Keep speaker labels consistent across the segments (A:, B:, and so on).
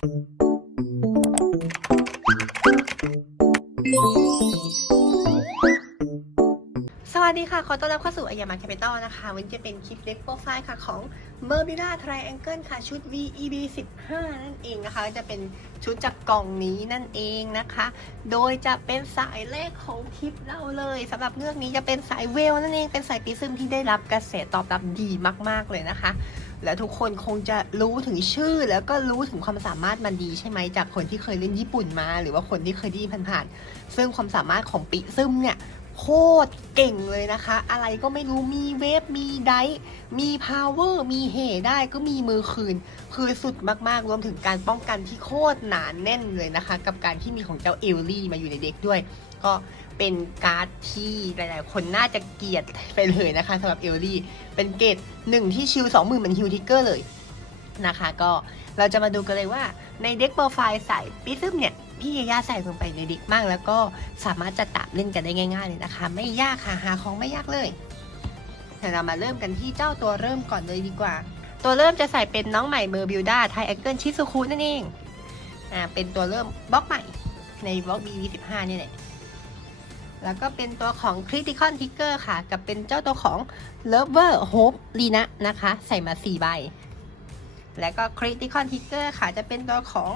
A: สวัสดีค่ะ ขอต้อนรับเข้าสู่อายามาแคปิตอลนะคะวันนี้จะเป็นคลิปเล็กโปรไฟล์ค่ะของ m e r b i l a Triangle ค่ะ ชุด VEB 15 นั่นเองนะคะ จะเป็นชุดจากกล่องนี้นั่นเองนะคะ โดยจะเป็นสายแรกของคลิปเราเลยสำหรับเรื่องนี้จะเป็นสายเวลนั่นเอง เป็นสายปิซึมที่ได้รับกระแสตอบรับดีมาก ๆ เลยนะคะ และทุกคนคงจะรู้ถึงชื่อแล้วก็รู้ถึงความสามารถมันดีใช่ไหมจากคนที่เคยเล่นญี่ปุ่นมา หรือว่าคนที่เคยได้ยินผ่านๆซึ่งความสามารถของปิซึมเนี่ย โคตรเก่งเลยนะคะ อะไรก็ไม่รู้มีเวฟมีไดมีพาวเวอร์มีเฮได้ก็มีมือคืน คือสุดมากๆ รวมถึงการป้องกันที่โคตรหนานแน่นเลยนะคะ กับการที่มีของเจ้าเอลลี่มาอยู่ในเด็กด้วย ก็เป็นการ์ดที่หลายๆ คนน่าจะเกลียดไปเลยนะคะสำหรับเอลลี่ เป็นเกรดหนึ่งที่ชิลสองหมื่นเหมือนฮิวทิกเกอร์เลยนะคะ ก็เราจะมาดูกันเลยว่าในเด็กโปรไฟล์ใส่ปิซึมเนี่ย พี่ยาย่าใส่ลงไปในเด็กมาก แล้วก็สามารถจะตามเล่นกันได้ง่าย ๆ เลยนะคะ ไม่ยากค่ะหาของไม่ยากเลยเดี๋ยวเรามาเริ่มกันที่เจ้าตัวเริ่มก่อนเลยดีกว่า ตัวเริ่มจะใส่เป็นน้องใหม่เมอร์บิวดาไทแอเกิลชิซุคุนั่นเองอ่าเป็นตัวเริ่มบล็อกใหม่ในบล็อก B25 นี่แหละแล้วก็เป็นตัวของ Critical Trigger ค่ะ กับเป็นเจ้าตัวของ Lover Hope Lina นะคะ ใส่มา 4 ใบ แล้วก็ Critical Trigger ค่ะ จะเป็นตัวของ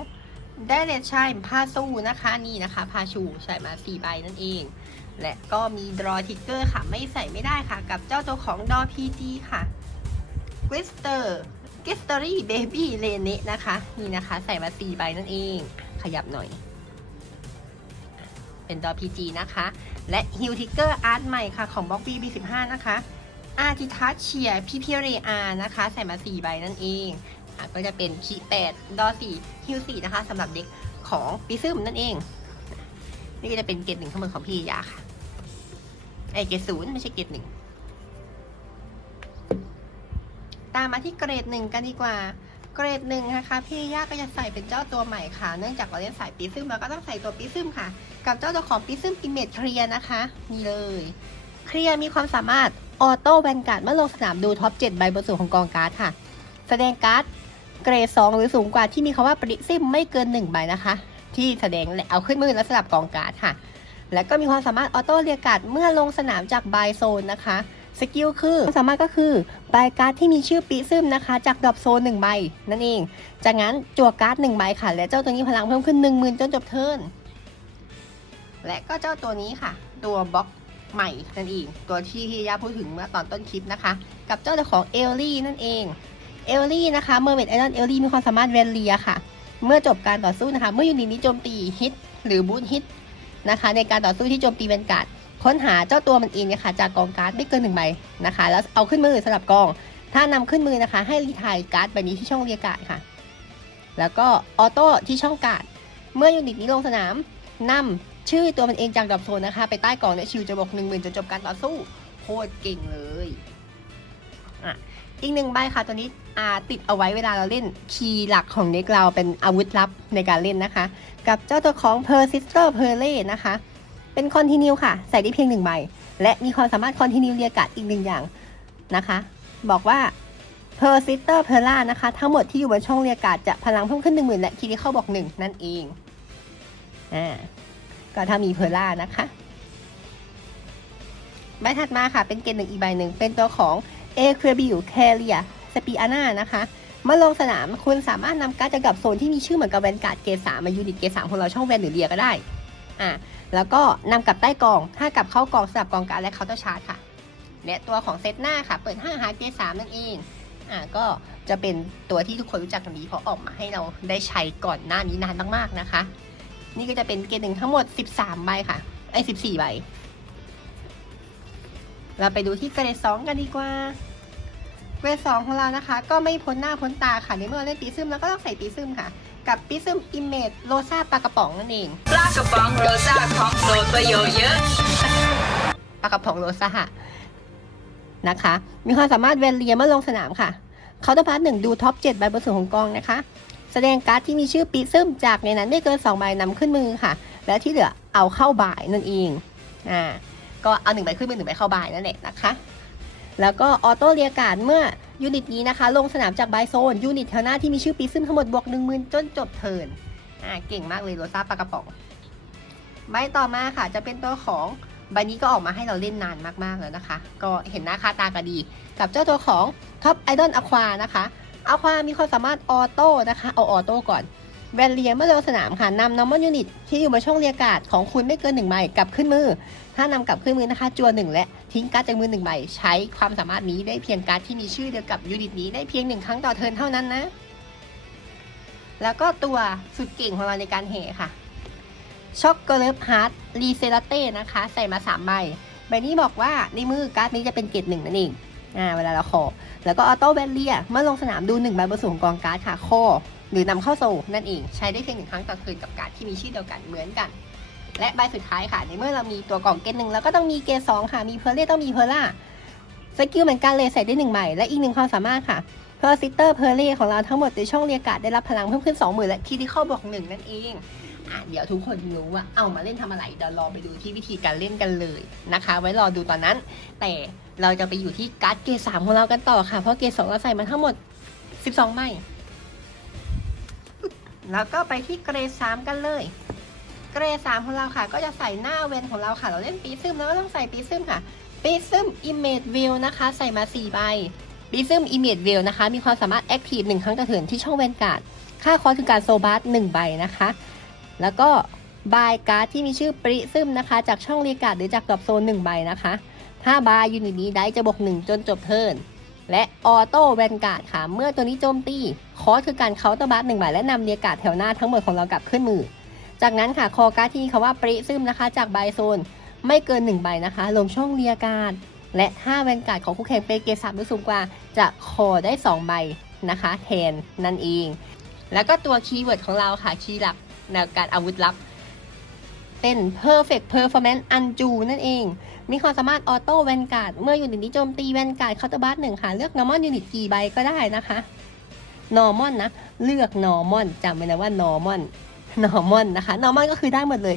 A: ได้เลชายพาสู้นะคะนี่นะคะพาชูใส่มา4ใบนั่นเอง และก็มีดรอทิกเกอร์ค่ะไม่ใส่ไม่ได้ค่ะ กับเจ้าตัวของดอพีจีค่ะกริสเตอร์กริสตอรี่เบบี้เลเนนะคะ นี่นะคะใส่มา4ใบนั่นเอง ขยับหน่อย เป็นดอพีจีนะคะ และฮิวทิกเกอร์อาร์ตใหม่ค่ะ ของบล็อกบีบีสิบห้านะคะอาร์ติทัชเชียพีพีเรอานะคะ ใส่มา4ใบนั่นเอง ก็จะเป็นคีแปดดอสี่ฮิวสี่นะคะสำหรับเด็กของปีซึมนั่นเอง นี่ก็จะเป็นเกรดหนึ่งข้างบนของพี่ยาค่ะไอเกรดศูนย์ไม่ใช่เกรดหนึ่งตามมาที่เกรดหนึ่งกันดีกว่า เกรดหนึ่งนะคะ พี่ย่าก็จะใส่เป็นเจ้าตัวใหม่ค่ะ เนื่องจากเราเล่นสายปีซึมเราก็ต้องใส่ตัวปีซึมค่ะ กับเจ้าตัวของปีซึมอิมเมจเคลียนะคะ นี่เลย เคลียมีความสามารถออโต้แวนการ์ดเมื่อลงสนามดูท็อป 7 ใบบนสุดของกองการ์ดค่ะ แสดงการ์ด เกรด2หรือสูงกว่าที่มีคำว่าปริซิมไม่เกิน1ใบนะคะ ที่แสดงและเอาขึ้นมือแล้วสลับกองการ์ดค่ะ และก็มีความสามารถออโต้เรียกการ์ดเมื่อลงสนามจากบายโซนนะคะสกิลคือความสามารถก็คือใบการ์ดที่มีชื่อปิซึมนะคะ จากดรอปโซน1ใบนั่นเอง จากนั้นจั่วการ์ด1ใบค่ะ และเจ้าตัวนี้พลังเพิ่มขึ้น10,000จนจบเทิร์นและก็เจ้าตัวนี้ค่ะ ตัวบล็อกใหม่นั่นเอง ตัวที่ที่ยาพูดถึงเมื่อตอนต้นคลิปนะคะ กับเจ้าของเอลลี่นั่นเอง เอลลี่นะคะเมอร์เมดไอรอนเอลลี่มีความสามารถเวนเลียค่ะ เมื่อจบการต่อสู้นะคะ เมื่อยูนิตนี้โจมตีฮิตหรือบูทฮิตนะคะ ในการต่อสู้ที่โจมตีเป็นการ์ดค้นหาเจ้าตัวมันเองเนี่ยค่ะจากกองการ์ดไม่เกินหนึ่งใบนะคะ แล้วเอาขึ้นมือสลับกอง ถ้านำขึ้นมือนะคะ ให้รีไทายการ์ดใบนี้ที่ช่องเรียกการ์ดค่ะ แล้วก็ออโต้ที่ช่องการ์ดเมื่อยูนิตนี้ลงสนามนำชื่อตัวมันเองจากดรอปโซนนะคะ ไปใต้กองและชิวจะบวกหนึ่งหมื่นจนจบการต่อสู้โคตรเก่งเลย อีกหนึ่งใบค่ะตัวนี้อาติดเอาไว้เวลาเราเล่นคีย์หลักของเด็กเราเป็นอาวุธลับในการเล่นนะคะ กับเจ้าตัวของ Persister p e r l e นะคะ เป็นคอนติเนียค่ะ ใส่ได้เพียงหนึ่งใบ และมีความสามารถคอนติเนียเรียกัดอีกหนึ่งอย่างนะคะ บอกว่า Persister p e r l a นะคะ ทั้งหมดที่อยู่บนช่องเรียกาดจะพลังเพิ่มขึ้น1 0,000และคีย์เข้าบอกหนึ่งนั่นเองอ่าก็ถ้ามีเพอร์ล่านะคะ ใบถัดมาค่ะ เป็นเกณฑ์หนึ่งอีกใบหนึ่งเป็นตัวของ เอครบิวแคเรียสปีอาน่านะคะมื่อลงสนามคุณสามารถนำการ์ดจากดับโซนที่มีชื่อเหมือนกับแวนการ์ดเกสามายูนิตเกสามของเราช่องแวนหรือเรียก็ได้อ่าแล้วก็นำกลับใต้กอง ถ้ากลับเข้ากองสลับกองการ์ดและเคาน์เตอร์ชาร์จค่ะและตัวของเซตหน้าค่ะ เปิดห้าหาเกสามนั่นเองอ่าก็จะเป็นตัวที่ทุกคนรู้จักกันดีเพราะออกมาให้เราได้ใช้ก่อนหน้านี้นานมากๆนะคะ นี่ก็จะเป็นเกณฑ์หนึ่งทั้งหมด 13 ใบค่ะไอ้14 ใบ เราไปดูที่เกรดสองกันดีกว่า เกรดสองของเรานะคะ ก็ไม่พ้นหน้าพ้นตาค่ะในเมื่อเราเล่นปีซึมแล้วก็ต้องใส่ปีซึมค่ะ กับปีซึมอิมเมจโรซาปลากระป๋องนั่นเอง
B: ปลากระป๋องโรซ่าของโปรดประโยชน์เยอะ
A: ปลากระป๋องโรซานะคะ มีความสามารถเวนเลียเมื่อลงสนามค่ะเขาต้องพาร์ทหนึ่งดูท็อป7ใบบนสุดของกองนะคะ แสดงการ์ดที่มีชื่อปีซึมจากในนั้นไม่เกิน2ใบนำขึ้นมือค่ะ และที่เหลือเอาเข้าบ่ายนั่นเองอ่าก็เอาหนึ่งใบขึ้นมือหนึ่งใบเข้าบ่ายนั่นแหละนะคะ แล้วก็ออโต้เรียการ์ดเมื่อยูนิตนี้นะคะ ลงสนามจากบายโซนยูนิตแถวหน้าที่มีชื่อปีซึมทั้งหมดบวกหนึ่งหมื่นจนจบเทิร์นอ่าเก่งมากเลยโรซ่าปากระป๋องใบต่อมาค่ะจะเป็นตัวของใบนี้ก็ออกมาให้เราเล่นนานมากๆแล้วนะคะ ก็เห็นหน้าค่าตาก็ดี กับเจ้าตัวของท็อปไอดอลอควานะคะอความีความสามารถออโต้นะคะ เอาออโต้ก่อน แวนเลียเมื่อลงสนามค่ะนำนอร์มอนยูนิตที่อยู่บนช่องเรียการ์ดของคุณไม่เกินหนึ่งใบกลับขึ้นมือ ถ้านำกลับขึ้นมือนะคะ จัวหนึ่งและ ทิ้งการ์ดจากมือหนึ่งใบใช้ความสามารถนี้ได้เพียงการ์ดที่มีชื่อเดียวกับยูนิตนี้ได้เพียงหนึ่งครั้งต่อเทิร์นเท่านั้นนะ แล้วก็ตัวสุดเก่งของเราในการเหค่ะช็อกโกเลฟฮาร์ดรีเซลเต้นะคะ ใส่มาสามใบใบนี้บอกว่าในมือการ์ดนี้จะเป็นเกรดหนึ่งนั่นเองอ่าเวลาเราคอแล้วก็ออโต้แบนเลียเมื่อลงสนามดูหนึ่งใบบนสูงกองการ์ดค่ะโคหรือนำเข้าโซนั่นเองใช้ได้เพียงหนึ่งครั้งต่อคืนกับการ์ดที่มีชื่อเดียวกันเหมือนกัน และใบสุดท้ายค่ะ ในเมื่อเรามีตัวกล่องเกรดหนึ่งแล้วก็ต้องมีเกรดสองค่ะ มีเพอร์เล่ต้องมีเพอร์ล่าสกิลเหมือนกันเลยใส่ได้หนึ่งใบและอีกหนึ่งความสามารถค่ะเพอร์ซิเตอร์เพอร์เล่ของเราทั้งหมดในช่องเรียกกาดได้รับพลังเพิ่มขึ้นสองหมื่นและคีที่เข้าบวกหนึ่งนั่นเองอะเดี๋ยวทุกคนรู้ว่าเอามาเล่นทำอะไรเดี๋ยวรอไปดูที่วิธีการเล่นกันเลยนะคะ ไว้รอดูตอนนั้น แต่เราจะไปอยู่ที่การ์ดเกรดสามของเรากันต่อค่ะ เพราะเกรดสองเราใส่มาทั้งหมด 12ใบแล้วก็ไปที่เกรดสามกันเลย เกรดสามของเราค่ะ ก็จะใส่หน้าเวนของเราค่ะ เราเล่นปีซึมแล้วก็ต้องใส่ปีซึมค่ะปีซึมอิมเมจวิวนะคะ ใส่มา4ใบปีซึมอิมเมจวิวนะคะ มีความสามารถแอคทีฟหนึ่งครั้งต่อเถินที่ช่องเวนการ์ดค่าคอสคือการโซบาร์หนึ่งใบนะคะ แล้วก็บายการ์ดที่มีชื่อปริซึมนะคะ จากช่องเรียการ์ดหรือจากดรอปโซนหนึ่งใบนะคะถ้าบายยูนิตนี้ได้จะบวกหนึ่งจนจบเทิร์นและออโต้แวนการ์ดค่ะ เมื่อตัวนี้โจมตี คอสคือการเคาน์เตอร์บัสหนึ่งใบและนำเรียกการ์ดแถวหน้าทั้งหมดของเรากลับขึ้นมือ จากนั้นค่ะคอการ์ดที่มีคำว่าปริซึมนะคะ จากใบโซนไม่เกินหนึ่งใบนะคะ ลงช่องเรียการและถ้าแวนการ์ดของคู่แข่งเป็นเกรดสามหรือสูงกว่า จะคอได้สองใบนะคะแทนนั่นเอง แล้วก็ตัวคีย์เวิร์ดของเราค่ะคีย์หลักในการอาวุธลับ เป็น perfect performance unju นั่นเอง มีความสามารถออโต้แวนการ์ดเมื่ออยู่ในนี้โจมตีแวนการ์ดเคาน์เตอร์บัสหนึ่งค่ะ เลือก normal unit กี่ใบก็ได้นะคะ normal นะ เลือก normal จำไว้นะว่า normal normal นะคะ normal ก็คือได้หมดเลย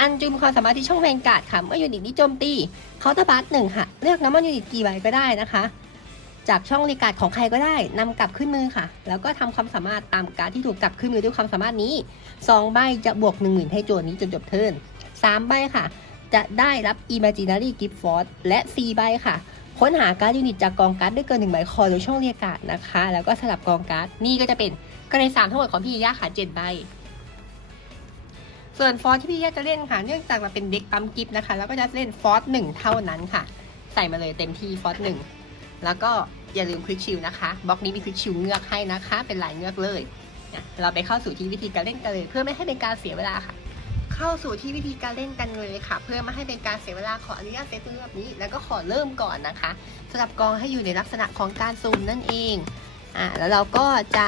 A: อันจูมความสามารถที่ช่องแวนการ์ดค่ะ เมื่อยูนิตนี้โจมตีเคาน์เตอร์บัสหนึ่งค่ะ เลือก normal unit กี่ใบก็ได้นะคะ จากช่องรีการ์ดของใครก็ได้นำกลับขึ้นมือค่ะ แล้วก็ทำความสามารถตามการ์ดที่ถูกกลับขึ้นมือด้วยความสามารถนี้2ใบจะบวก1 0,000ให้โจทย์นี้จนจบเทิร์น3ใบค่ะ จะได้รับ Imaginary Gift Force และ4ใบค่ะค้นหาการ์ดยูนิตจากกองการ์ดได้เกิน1ใบคอโดยช่องเรียกการ์ดนะคะ แล้วก็สลับกองการ์ดนี่ก็จะเป็นกระดาษสามทั้งหมดของพี่ย่าค่ะ7ใบ ส่วนฟอสที่พี่ย่าจะเล่นค่ะ เนื่องจากมันเป็นเด็กปั๊มกิฟต์นะคะ แล้วก็จะเล่นฟอสหนึ่งเท่านั้นค่ะ ใส่มาเลยเต็มที่ฟอสหนึ่งแล้วก็อย่าลืมคลิกชิลนะคะบล็อกนี้มีคลิกชิลเงือกให้นะคะ เป็นลายเงือกเลยเราไปเข้าสู่ที่วิธีการเล่นกันเลย เพื่อไม่ให้เป็นการเสียเวลาค่ะ เข้าสู่ที่วิธีการเล่นกันเลยค่ะ เพื่อไม่ให้เป็นการเสียเวลาขออนุญาตเซตตัวแบบนี้ แล้วก็ขอเริ่มก่อนนะคะสำหรับกองให้อยู่ในลักษณะของการซูมนั่นเองอ่าแล้วเราก็จะ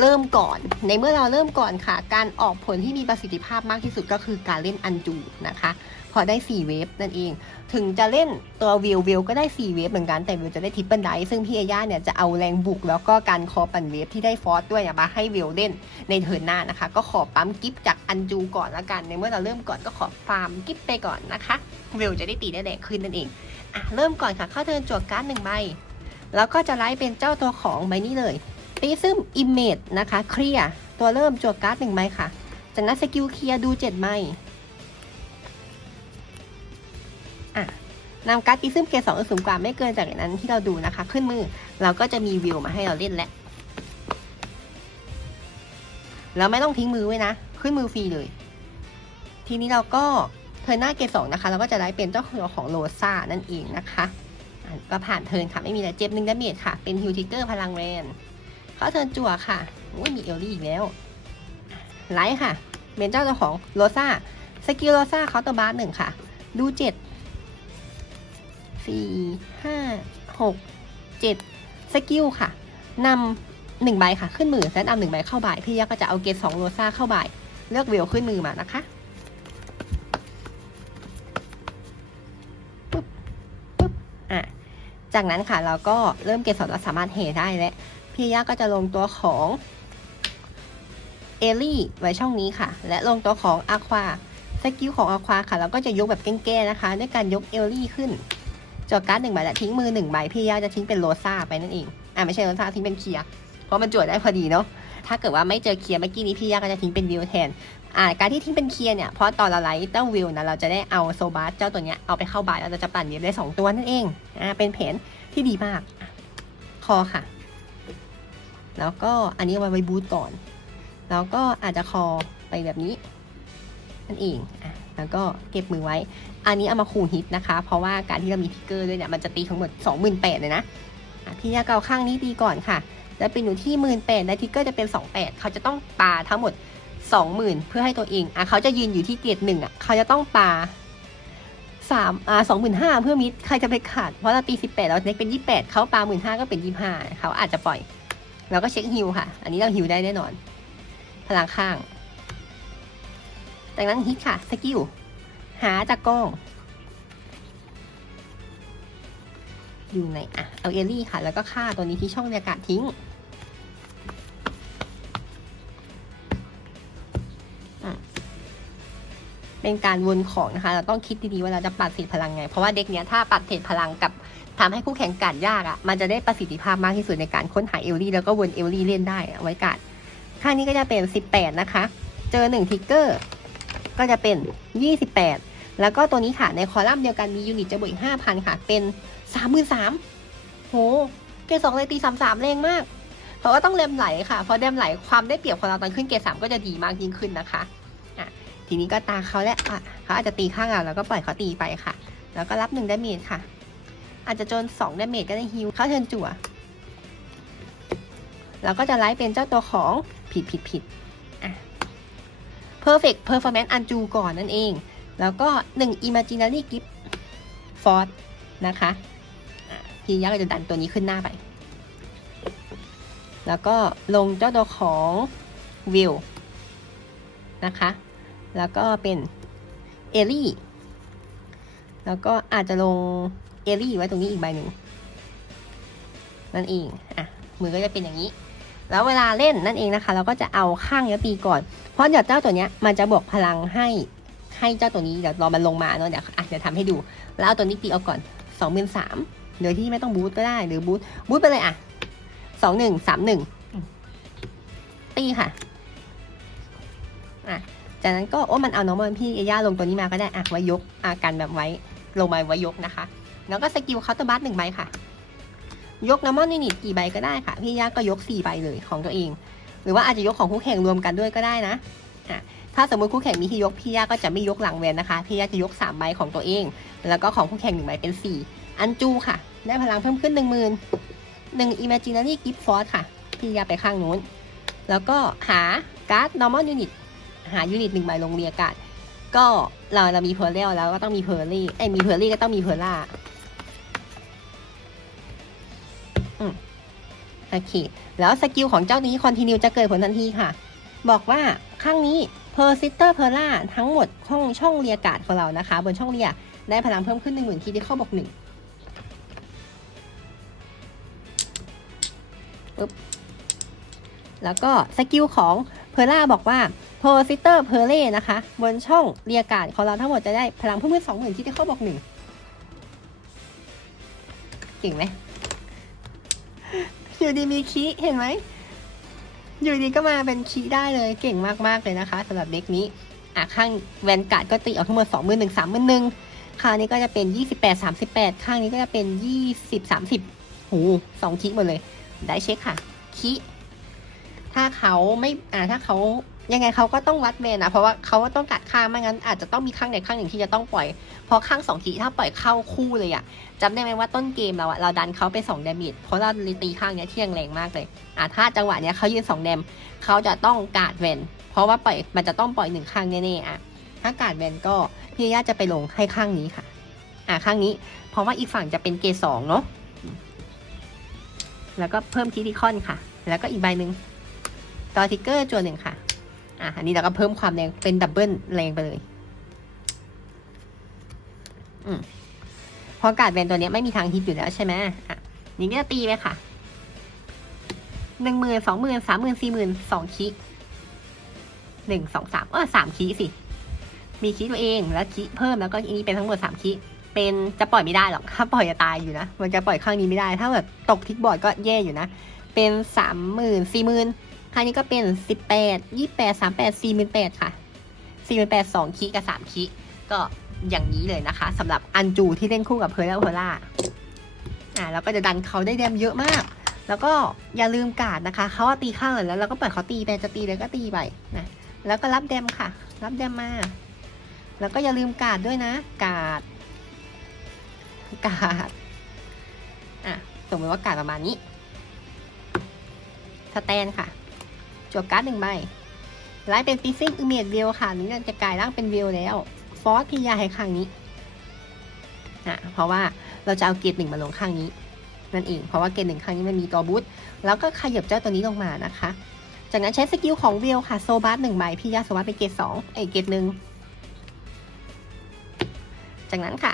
A: เริ่มก่อน ในเมื่อเราเริ่มก่อนค่ะ การออกผลที่มีประสิทธิภาพมากที่สุดก็คือการเล่นอันจูนะคะ พอได้ 4 เวฟนั่นเอง ถึงจะเล่นตัววิววิวก็ได้ 4 เวฟเหมือนกัน แต่วิวจะได้ทิปเปิลไดซึ่งพี่เอย่าเนี่ยจะเอาแรงบุกแล้วก็การคอปั่นเวฟที่ได้ฟอสด้วยเนี่ยมาให้วิวเล่นในเทิร์นหน้านะคะ ก็ขอปั๊มกิฟจากอันจูก่อนละกัน ในเมื่อเราเริ่มก่อนก็ขอฟาร์มกิฟไปก่อนนะคะวิวจะได้ตีได้แรงขึ้นนั่นเองอะเริ่มก่อนค่ะเข้าเทิร์นจวดการ์ดหนึ่งใบแล้วก็จะไล่เป็นเจ้าตัวของใบนี้เลย ปีซึมอิมเมจนะคะเคลียร์ตัวเริ่มจวดการ์ดหนึ่งใบค่ะ จากนั้นสกิลเคลียร์ดูเจ็ดใบนำการ์ดปีซึมเกสองสูงกว่าไม่เกินจากนั้นที่เราดูนะคะ ขึ้นมือเราก็จะมีวิวมาให้เราเล่นแล้วแล้วไม่ต้องทิ้งมือไว้นะ ขึ้นมือฟรีเลย ทีนี้เราก็เทิร์นหน้าเกสองนะคะ เราก็จะได้เป็นเจ้าของโรซ่านั่นเองนะคะก็ผ่านเทิร์นค่ะ ไม่มีอะไรเจ็บหนึ่งดาเมจค่ะ เป็นฮิวทิกเกอร์พลังแรง ขาเทินจั่วค่ะอุ้ยมีเอลลี่อีกแล้ว ไลท์ค่ะ เป็นเจ้าตัวของโรซ่า สกิลโรซ่าเคาน์เตอร์บาร์หนึ่งค่ะ ดูเจ็ด สี่ห้า หก เจ็ด สกิลค่ะ นำหนึ่งใบค่ะ ขึ้นมือและนำหนึ่งใบเข้าบ่ายพี่ยักษ์ก็จะเอาเกตสองโรซ่าเข้าบ่ายเลือกเวลขึ้นมือมานะคะปุ๊บปุ๊บอะจากนั้นค่ะเราก็เริ่มเกตสองเราสามารถเฮได้แล้ว พี่ยักษ์ก็จะลงตัวของเอลลี่ไว้ช่องนี้ค่ะ และลงตัวของอะควาสกิลของอะควาค่ะ เราก็จะยกแบบแก้ๆนะคะ ด้วยการยกเอลลี่ขึ้นจอการ์ดหนึ่งใบและทิ้งมือหนึ่งใบพี่ย่าจะทิ้งเป็นโรซ่าไปนั่นเองอ่าไม่ใช่โรซ่าทิ้งเป็นเคียร์เพราะมันจวดได้พอดีเนาะถ้าเกิดว่าไม่เจอเคียร์เมื่อกี้นี้พี่ยาก็จะทิ้งเป็นวิวแทนอ่าการที่ทิ้งเป็นเคียร์เนี่ยเพราะตอนเราไลท์เต้าวิวนะเราจะได้เอาโซบาสเจ้าตัวเนี้ยเอาไปเข้าบาสเราจะปั่นวิวได้สองตัวนั่นเองอ่าเป็นแผนที่ดีมากคอค่ะ แล้วก็อันนี้เอาไว้บูทก่อน แล้วก็อาจจะคอไปแบบนี้นั่นเองอะแล้วก็เก็บมือไว้ อันนี้เอามาคูณฮิตนะคะ เพราะว่าการที่เรามีทิกเกอร์ด้วยเนี่ยมันจะตีทั้งหมด28,000เลยนะพี่ยาเกาข้างนี้ดีก่อนค่ะ แล้วเป็นอยู่ที่18,000และทิกเกอร์จะเป็น2 8 0 0เขาจะต้องปาทั้งหมด 20,000 เพื่อให้ตัวเองอะเขาจะยืนอยู่ที่เกียรหนึ่งอะเขาจะต้องปาสามอ่าสองหมื่นห้าเพื่อมิดใครจะไปขาดเพราะเราตีสิบแปดเราเน็กเป็นยี่แปดเขาปาหมื่นห้าก็เป็นยี่ห้าเขาอาจจะปล่อย เราก็เช็คฮิวค่ะ อันนี้เราฮิวได้แน่นอน พลังข้างจากนั้นฮิตค่ะ สกิล หาจากกล้อง อยู่ในอะเอาเอลลี่ค่ะ แล้วก็ฆ่าตัวนี้ที่ช่องในอากาศทิ้ง เป็นการวนของนะคะ เราต้องคิดดีๆว่าเราจะปัดเศษพลังไง เพราะว่าเด็กเนี้ยถ้าปัดเศษพลังกับทำให้คู่แข่งกัดยากอะ่ะ มันจะได้ประสิทธิภาพมากที่สุดในการค้นหาเอลลี่แล้วก็วนเอลลี่เล่นได้อะไว้กัดข้างนี้ก็จะเป็น 18 นะคะ เจอ1ทิกเกอร์ก็จะเป็น 28 แล้วก็ตัวนี้ค่ะในคอลัมน์เดียวกันมียูนิตจะบวกอีก5,000 ค่ะ เป็น 33,000โหเกรดสองเลยตี33แรงมาก เพราะว่าต้องเดมไหลค่ะ เพราะเดมไหลความได้เปรียบของเราตอนขึ้นเกรดสามก็จะดีมากยิ่งขึ้นนะคะ ทีนี้ก็ตาเขาแล้วอะเขาอาจจะตีข้างเราแล้วก็ปล่อยเขาตีไปค่ะ แล้วก็รับหนึ่งดาเมจค่ะ อาจจะโจนสองดาเมจก็ได้ฮิวเข้าเทิร์นจั่วแล้วก็จะไลฟ์เป็นเจ้าตัวของผิดผิดผิดอะ perfect performance อันจูก่อนนั่นเอง แล้วก็หนึ่ง imaginary gift force นะคะพี่ยักษ์จะดันตัวนี้ขึ้นหน้าไป แล้วก็ลงเจ้าตัวของวิวนะคะ แล้วก็เป็นเอลี่ แล้วก็อาจจะลงเอลี่ไว้ตรงนี้อีกใบหนึ่งนั่นเอง อะ มือก็จะเป็นอย่างนี้ แล้วเวลาเล่นนั่นเองนะคะ เราก็จะเอาข้างเนี้ยตีก่อน เพราะเดี๋ยวเจ้าตัวเนี้ยมันจะบวกพลังให้ให้เจ้าตัวนี้เดี๋ยวรอมันลงมาเนาะเดี๋ยวอะเดี๋ยวทำให้ดู แล้วเอาตัวนี้ตีเอาก่อนสองหมื่นสามโดยที่ไม่ต้องบูทก็ได้ หรือบูทบูทไปเลยอะสองหนึ่งสามหนึ่งตีค่ะ อะ จากนั้นก็โอ้มันเอาน้องบอลพี่เอย่าลงตัวนี้มาก็ได้อะไว้ยกอากันแบบไว้ลงมาไว้ยกนะคะ แล้วก็สกิลคาน์เตอร์บัสหนึ่งใบค่ะ ยกน้ำมันยูนิตกี่ใบก็ได้ค่ะ พี่ย่าก็ยกสี่ใบเลยของตัวเอง หรือว่าอาจจะยกของคู่แข่งรวมกันด้วยก็ได้นะอะถ้าสมมติคู่แข่งมีที่ยกพี่ย่าก็จะไม่ยกหลังแวนนะคะ พี่ย่าจะยกสามใบของตัวเอง แล้วก็ของคู่แข่งหนึ่งใบเป็นสี่อันจูค่ะ ได้พลังเพิ่มขึ้นหนึ่งหมื่นหนึ่ง imaginary gift force ค่ะ พี่ย่าไปข้างนู้น แล้วก็หาการ์ด normal unit หายูนิตหนึ่งใบลงเรียกาศก็เราเรามีเพอร์เรลแล้วก็ต้องมีเพอร์ลี่ไอ้ยมีเพอร์ลี่ก็ต้องมีเพอร์ล่าอืมโอเค แล้วสกิลของเจ้านี้คอนติเนียจะเกิดผลทันทีค่ะ บอกว่าข้างนี้เพอร์ซิสเตอร์เพอร์ล่าทั้งหมดช่องช่องเรียกาศของเรานะคะ บนช่องเรียได้พลังเพิ่มขึ้นหนึ่งหมื่นคีที่เข้าบอกหนึ่งปึ๊บแล้วก็สกิลของเพอร์ล่าบอกว่า เพอร์ซิเตอร์เพอร์เล่นะคะ บนช่องเรียกาศของเราทั้งหมดจะได้พลังเพิ่มขึ้นสองหมื่นที่ได้เข้าบอกหนึ่งเก่งไหมอยู่ดีมีคีเห็นไหมอยู่ดีก็มาเป็นคีได้เลยเก่งมากๆเลยนะคะสำหรับเด็กนี้อะข้างแวนการ์ดก็ตีออกทั้งหมดสองหมื่นหนึ่งสามหมื่นหนึ่งข้างนี้ก็จะเป็นยี่สิบแปดสามสิบแปดข้างนี้ก็จะเป็นยี่สิบสามสิบโหสองคีหมดเลย ได้เช็คค่ะคีถ้าเขาไม่อ่าถ้าเขา ยังไงเขาก็ต้องวัดเมนนะเพราะว่าเขาต้องกัดข้างไม่งั้นอาจจะต้องมีข้างใดข้างหนึ่งที่จะต้องปล่อยเพราะข้างสองขีถ้าปล่อยเข้าคู่เลยอะจำได้ไหมว่าต้นเกมเราอะเราดันเขาไปสองเดมิดเพราะเราตีข้างเนี้ยที่ยงแรงมากเลยอะถ้าจังหวะเนี้ยเขายืนสองเดมเขาจะต้องกาดเวนเพราะว่าปล่อยมันจะต้องปล่อยหนึ่งข้างแน่ๆอะถ้ากาดเวนก็พี่ย่าจะไปลงให้ข้างนี้ค่ะอะข้างนี้ เพราะว่าอีกฝั่งจะเป็นเกสองเนาะแล้วก็เพิ่มคิติคอนค่ะ แล้วก็อีกใบหนึ่งตอทิกเกอร์จวนหนึ่งค่ะ อะอันนี้เราก็เพิ่มความแรงเป็นดับเบิลแรงไปเลย อืมเพราะการ์ดแวนตัวนี้ไม่มีทางฮิตอยู่แล้วใช่ไหมอะนี่ก็จะตีไปค่ะหนึ่งหมื่นสองหมื่นสามหมื่นสี่หมื่นสองคิหนึ่งสองสามเออสามคิสิ มีคิตัวเองแล้วคิเพิ่มแล้วก็อันนี้เป็นทั้งหมดสามคิเป็นจะปล่อยไม่ได้หรอกถ้าปล่อยจะตายอยู่นะ มันจะปล่อยข้างนี้ไม่ได้ ถ้าแบบตกทิกบอร์ดก็แย่อยู่นะ เป็นสามหมื่นสี่หมื่น ครั้งนี้ก็เป็นสิบแปดยี่แปดสามแปดสี่หมื่นแปดค่ะสี่หมื่นแปดสองคีกับสามคีก็อย่างนี้เลยนะคะสำหรับอันจูที่เล่นคู่กับเพอร์ลเพอร์ล่าอ่าแล้วก็จะดันเขาได้แดมเยอะมาก แล้วก็อย่าลืมการ์ดนะคะเขาตีข้างเลยแล้วเราก็ปล่อยเขาตีไปจะตีเลยก็ตีไปนะแล้วก็รับแดมค่ะ รับแดมมา แล้วก็อย่าลืมการ์ดด้วยนะ การ์ดการ์ดอะสมมติว่าการ์ดประมาณนี้สแตนค่ะ จวบการ์ดหนึ่งใบไลท์เป็นฟิซซิ่งอิเมจเวลค่ะนี้เราจะกลายร่างเป็นเวลแล้ว ฟอสพิยาให้ข้างนี้อะเพราะว่าเราจะเอาเกรดหนึ่งมาลงข้างนี้ นั่นเอง เพราะว่าเกรดหนึ่งข้างนี้มันมีตัวบูทแล้วก็ขยับเจ้าตัวนี้ลงมานะคะ จากนั้นใช้สกิลของเวลค่ะโซบัสหนึ่งใบพี่ยาโซบัสเป็นเกรดสองเอเกรดหนึ่งจากนั้นค่ะ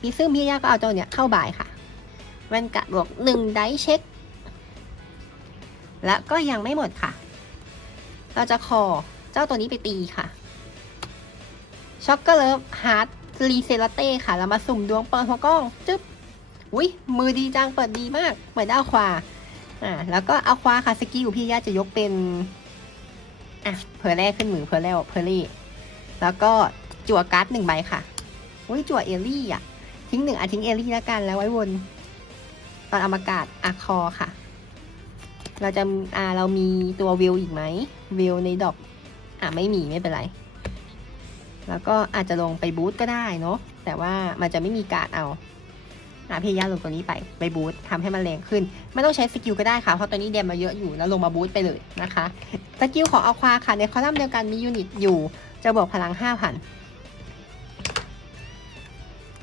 A: ปีซึ่งพี่ยาก็เอาเจ้าเนี่ยเข้าบ่ายค่ะแวนกัดบวกหนึ่งไดเช็ค และก็ยังไม่หมดค่ะ เราจะคอเจ้าตัวนี้ไปตีค่ะช็อกเกอร์เลิฟฮาร์ดรีเซลเต้ค่ะแล้วมาสุ่มดวงเปิดหัวกล้องจึ๊บอุ้ยมือดีจังเปิดดีมากเหมือนเอาควาอ่าแล้วก็เอาควาค่ะสกิลพี่ย่าจะยกเป็นอะเพอแรกขึ้นมือเพอแล้วเพอรี่ แล้วก็จั่วการ์ดหนึ่งใบค่ะอุ้ยจั่วเอลลี่อะทิ้งหนึ่งอะทิ้งเอลลี่แล้วกันแล้วไว้วน ตอนอมากาศอะคอค่ะ เราจะอ่าเรามีตัววิวอีกไหมวิวในดอกอะไม่มีไม่เป็นไร แล้วก็อาจจะลงไปบูทก็ได้เนาะแต่ว่ามันจะไม่มีการเอาอะพี่ย่าลงตัวนี้ไปไปบูททำให้มันแรงขึ้น ไม่ต้องใช้สกิลก็ได้ค่ะเพราะตัวนี้เดมมาเยอะอยู่แล้วลงมาบูทไปเลยนะคะสกิลของอควาค่ะในคอลัมน์เดียวกันมียูนิตอยู่จะบวกพลัง5,000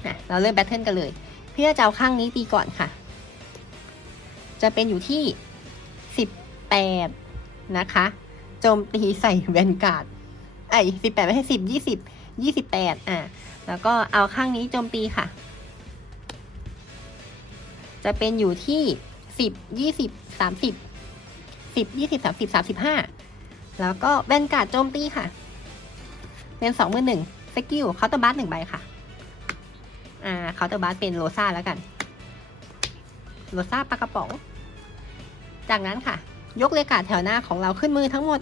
A: อะเราเริ่มแบทเทิลกันเลย เพี่อจะเอาข้างนี้ตีก่อนค่ะ จะเป็นอยู่ที่ 18นะคะโจมตีใส่แวนการ์ดไอ้สิบแปดไม่ใช่สิบยี่สิบยี่สิบแปดอะแล้วก็เอาข้างนี้โจมตีค่ะ จะเป็นอยู่ที่สิบยี่สิบสามสิบสิบยี่สิบสามสิบสามสิบห้าแล้วก็แวนการ์ดโจมตีค่ะ เป็นสองมือหนึ่งสกิลเคาน์เตอร์บัสหนึ่งใบค่ะ อ่าเคาน์เตอร์บัสเป็นโรซ่าแล้วกัน โรซ่าปลากระป๋อง จากนั้นค่ะ ยกเลกาแถวหน้าของเราขึ้นมือทั้งหมด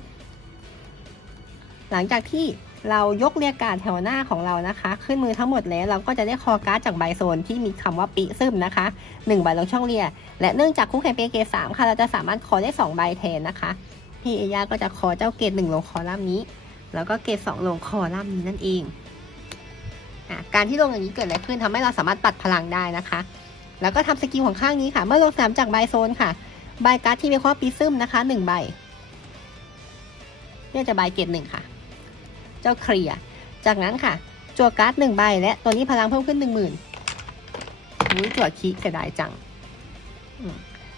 A: หลังจากที่เรายกเรียการแถวหน้าของเรานะคะ ขึ้นมือทั้งหมดแล้วเราก็จะได้คอการ์ดจากใบโซนที่มีคำว่าปิซึมนะคะ1ใบลงช่องเรีย และเนื่องจากคู่แข่งเป็นเกรดสามค่ะเราจะสามารถคอได้ 2 ใบแทนนะคะพี่เอยาก็จะคอเจ้าเกรดหนึ่งลงคอลัมนี้ แล้วก็เกรดสองลงคอลัมนี้นั่นเองการที่ลงอย่างนี้เกิดอะไรขึ้นทำให้เราสามารถปัดพลังได้นะคะ แล้วก็ทำสกิลของข้างนี้ค่ะ เมื่อลงสนามจากใบโซนค่ะ ใบการ์ดที่มีข้อปีซึมนะคะหนึ่งใบเนี่ยจะใบเกรดหนึ่งค่ะ เจ้าเคลียร์จากนั้นค่ะจั่วการ์ดหนึ่งใบและตัวนี้พลังเพิ่มขึ้นหนึ่งหมื่นอุ้ยจั่วคิเสียดายจัง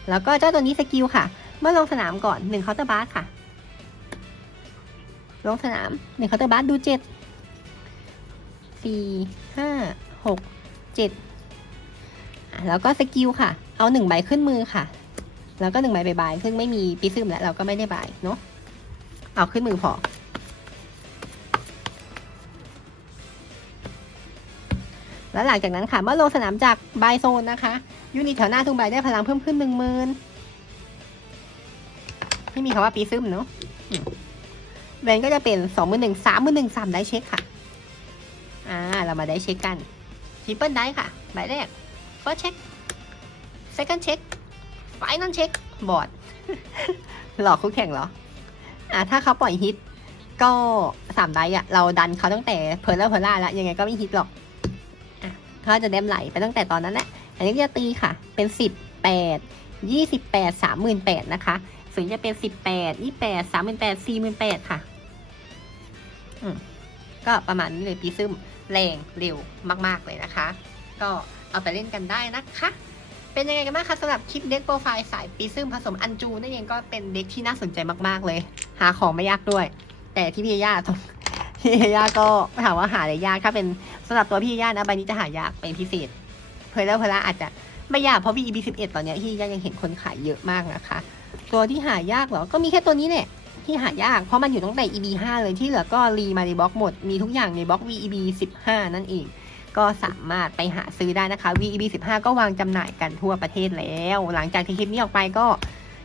A: แล้วก็เจ้าตัวนี้สกิลค่ะ เมื่อลงสนามก่อนหนึ่งเคาน์เตอร์บาสค่ะ ลงสนามหนึ่งเคาน์เตอร์บาสดูเจ็ดสี่ห้าหกเจ็ดแล้วก็สกิลค่ะ เอาหนึ่งใบขึ้นมือค่ะ แล้วก็หนึ่งใบไปบซึ่งไม่มีปีซึมแล้วเราก็ไม่ได้ใบเนาะเอาขึ้นมือพอ แล้วหลังจากนั้นค่ะ เมื่อลงสนามจากใบโซนนะคะ ยูนิตแถวหน้าทุกใบได้พลังเพิ่มขึ้นหนึ่งหมื่นไม่มีคำว่าปีซึมเนาะอืมแวนก็จะเป็นสองมือหนึ่งสามมือหนึ่งสามได้เช็คค่ะ อ่า เรามาได้เช็คกันทริปเปิลได้ค่ะ ใบแรก first check second check final check บอร์ดหลอกคู่แข่งเหรอ อ่าถ้าเขาปล่อยฮิต ก็สามไดอะเราดันเขาตั้งแต่เพร์ลเพอร์ล่าแล้ว ยังไงก็ไม่ฮิตหรอกเขาจะเดมไหลไปตั้งแต่ตอนนั้นแหละอันนี้จะตีค่ะ เป็นสิบแปดยี่สิบแปดสามหมื่นแปดนะคะส่วนจะเป็นสิบแปดยี่แปดสามหมื่นแปดสี่หมื่นแปดค่ะ อืมก็ประมาณนี้เลยปีซึมแรงเร็วมาก ๆ เลยนะคะ ก็เอาไปเล่นกันได้นะคะ เป็นยังไงกันบ้างคะสำหรับคลิปเด็กโปรไฟล์สายปีซึมผสมอันจูนั่นเองก็เป็นเด็กที่น่าสนใจมากๆเลย หาของไม่ยากด้วย แต่ที่พี่ย่าพี่ย่าก็ถามว่าหาอะไรยากถ้าเป็นสำหรับตัวพี่ย่านะใบนี้จะหายากเป็นพิเศษ เพลแล้วเพลาอาจจะไม่ยากเพราะ VEB 11ตอนเนี้ยพี่ย่ายังเห็นคนขายเยอะมากนะคะ ตัวที่หายากเหรอก็มีแค่ตัวนี้แหละที่หายากเพราะมันอยู่ตั้งแต่ EB 5เลยที่เหลือก็รีมาในบล็อกหมดมีทุกอย่างในบล็อก VEB 15 นั่นเอง ก็สามารถไปหาซื้อได้นะคะ VEB 15 ก็วางจำหน่ายกันทั่วประเทศแล้ว หลังจากที่คลิปนี้ออกไปก็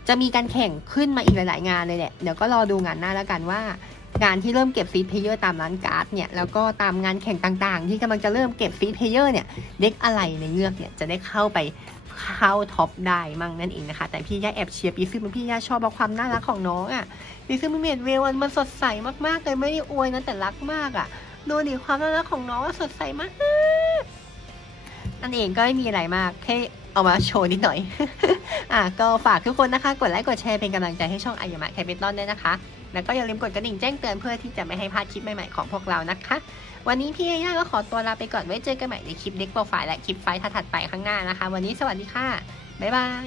A: จะมีการแข่งขึ้นมาอีกหลาย ๆ งานเลยแหละ เดี๋ยวก็รอดูงานหน้าแล้วกันว่า งานที่เริ่มเก็บซีดเพลเยอร์ตามร้านการ์ดเนี่ย แล้วก็ตามงานแข่งต่าง ๆ ที่กำลังจะเริ่มเก็บซีดเพลเยอร์เนี่ย เด็กอะไรในเงือกเนี่ยจะได้เข้าไปเข้าท็อปได้มั่งนั่นเองนะคะ แต่พี่ย่าแอบเชียร์ปีซึมพี่ย่าชอบเอาความน่ารักของน้องอะ่ะปีซึมเมดเวลมันสดใสมากๆเลยไม่ได้อวยนะแต่รักมากอะ่ะดูดิความน่ารักของน้องสดใสมาก นั่นเองก็ไม่มีอะไรมากแค่เอามาโชว์นิดหน่อย อะก็ฝากทุกคนนะคะ กดไลค์กดแชร์เป็นกำลังใจให้ช่องอายามะแคปิตอลด้วยนะคะ แล้วก็อย่าลืมกดกระดิ่งแจ้งเตือนเพื่อที่จะไม่ให้พลาดคลิปใหม่ๆของพวกเรานะคะ วันนี้พี่ย่าก็ขอตัวลาไปก่อนไว้เจอกันใหม่ในคลิปเด็กโปรไฟล์และคลิปไฟล์ถัดไปข้างหน้านะคะ วันนี้สวัสดีค่ะ บ๊ายบาย